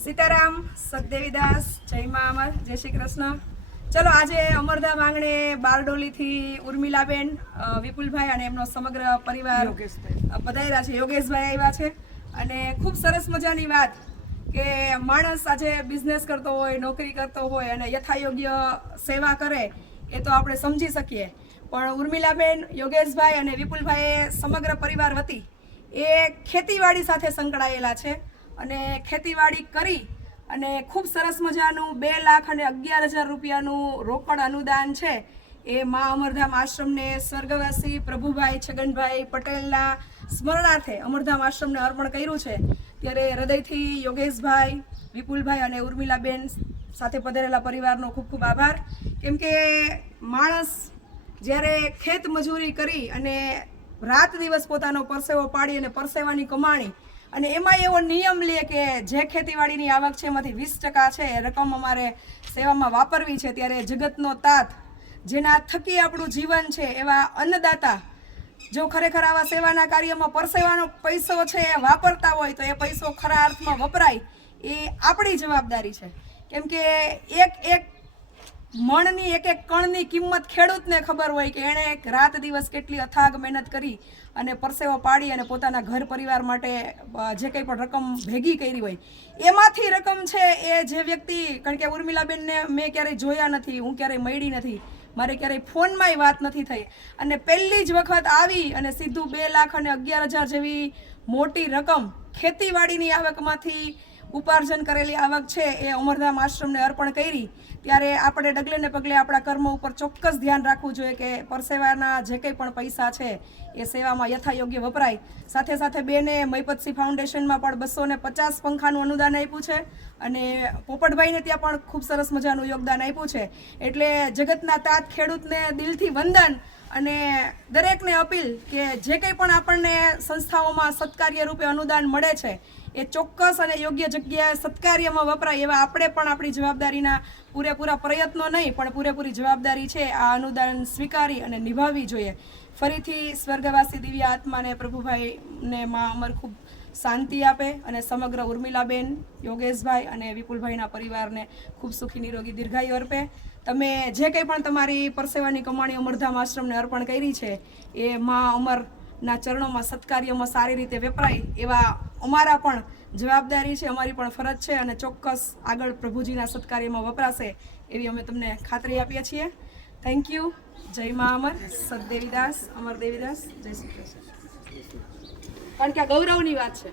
सीताराम सतदेवीदास जय मां अमर जय श्री कृष्ण। चलो आज अमरधाम आंगणे बारडोली थी उर्मिलाबेन विपुलभाई અને એમનો સમગ્ર પરિવાર પધાર્યા છે। યોગેશભાઈ આવ્યા છે અને ખૂબ સરસ મજાની વાત કે માણસ આજે બિઝનેસ કરતો હોય, નોકરી કરતો હોય અને યથાયોગ્ય સેવા કરે એ તો આપણે સમજી શકીએ, પણ ઉર્મિલાબેન, યોગેશભાઈ અને વિપુલભાઈએ સમગ્ર પરિવાર વતી એ ખેતીવાડી સાથે સંકળાયેલા છે અને ખેતીવાડી કરી અને ખૂબ સરસ મજાનું 2,11,000 રૂપિયાનું રોકડ અનુદાન છે એ મા અમરધામ આશ્રમને સ્વર્ગવાસી પ્રભુભાઈ છગનભાઈ પટેલના સ્મરણાર્થે અમરધામ આશ્રમને અર્પણ કર્યું છે। ત્યારે હૃદયથી યોગેશભાઈ, વિપુલભાઈ અને ઉર્મિલાબેન સાથે પધારેલા પરિવારનો ખૂબ ખૂબ આભાર। કેમ કે માણસ જ્યારે ખેત મજૂરી કરી અને રાત દિવસ પોતાનો પરસેવો પાડી અને પરસેવાની કમાણી અને એમાં એવો નિયમ લે કે જે ખેતીવાડીની આવક છે એમાંથી 20% છે એ રકમ અમારે સેવામાં વાપરવી છે, ત્યારે જગતનો તાત જેના થકી આપણું જીવન છે એવા અન્નદાતા જો ખરેખર આવા સેવાના કાર્યમાં પરસેવાનો પૈસો છે એ વાપરતા હોય તો એ પૈસો ખરા અર્થમાં વપરાય એ આપણી જવાબદારી છે। કેમ કે એક મણની એક કણની કિંમત ખેડૂતને ખબર હોય કે એણે રાત દિવસ કેટલી અથાગ મહેનત કરી અને પરસેવો પાડી અને પોતાના ઘર પરિવાર માટે જે કંઈ પણ રકમ ભેગી કરી હોય એમાંથી રકમ છે એ જે વ્યક્તિ, કારણ કે ઉર્મિલાબેનને મેં ક્યારેય જોયા નથી, હું ક્યારેય મળી નથી, મારે ક્યારેય ફોનમાંય વાત નથી થઈ અને પહેલી જ વખત આવી અને સીધું 2,11,000 જેવી મોટી રકમ ખેતીવાડીની આવકમાંથી ઉપાર્જન કરેલી આવક છે એ અમરધામ આશ્રમને અર્પણ કરી। ત્યારે આપણે ડગલે ને પગલે આપણા કર્મ ઉપર ચોક્કસ ધ્યાન રાખવું જોઈએ કે પરસેવાના જે કંઈ પણ પૈસા છે એ સેવામાં યથાયોગ્ય વપરાય। સાથે સાથે બેને મહીપતસિંહ ફાઉન્ડેશનમાં પણ 250 પંખાનું અનુદાન આપ્યું છે અને પોપટભાઈને ત્યાં પણ ખૂબ સરસ મજાનું યોગદાન આપ્યું છે। એટલે જગતના તાત ખેડૂતને દિલથી વંદન અને દરેકને અપીલ કે જે કંઈ પણ આપણને સંસ્થાઓમાં સત્કાર્ય રૂપે અનુદાન મળે છે એ ચોક્કસ અને યોગ્ય જગ્યાએ સત્કાર્યમાં વપરાય એવા આપણે પણ આપણી જવાબદારીના પૂરેપૂરા પ્રયત્નો નહીં પણ પૂરેપૂરી જવાબદારી છે આ અનુદાન સ્વીકારી અને નિભાવવી જોઈએ। ફરીથી સ્વર્ગવાસી દિવ્ય આત્માને પ્રભુભાઈને મા અમર ખૂબ શાંતિ આપે અને સમગ્ર ઉર્મિલાબેન, યોગેશભાઈ અને વિપુલભાઈના પરિવારને ખૂબ સુખી નિરોગી દીર્ઘાયુ અર્પે। તમે જે કંઈ પણ તમારી પરસેવાની કમાણી અમરધામ આશ્રમને અર્પણ કરી છે એ મા અમરના ચરણોમાં સત્કાર્યમાં સારી રીતે વપરાય એવા અમારા પણ જવાબદારી છે, અમારી પણ ફરજ છે અને ચોક્કસ આગળ પ્રભુજીના સત્કાર્યમાં વપરાશે એવી અમે તમને ખાતરી આપીએ છીએ। Thank you. જય મા અમર, સતદેવીદાસ, અમરદેવીદાસ, જય શ્રી કૃષ્ણ। કારણ કે આ ગૌરવની વાત છે।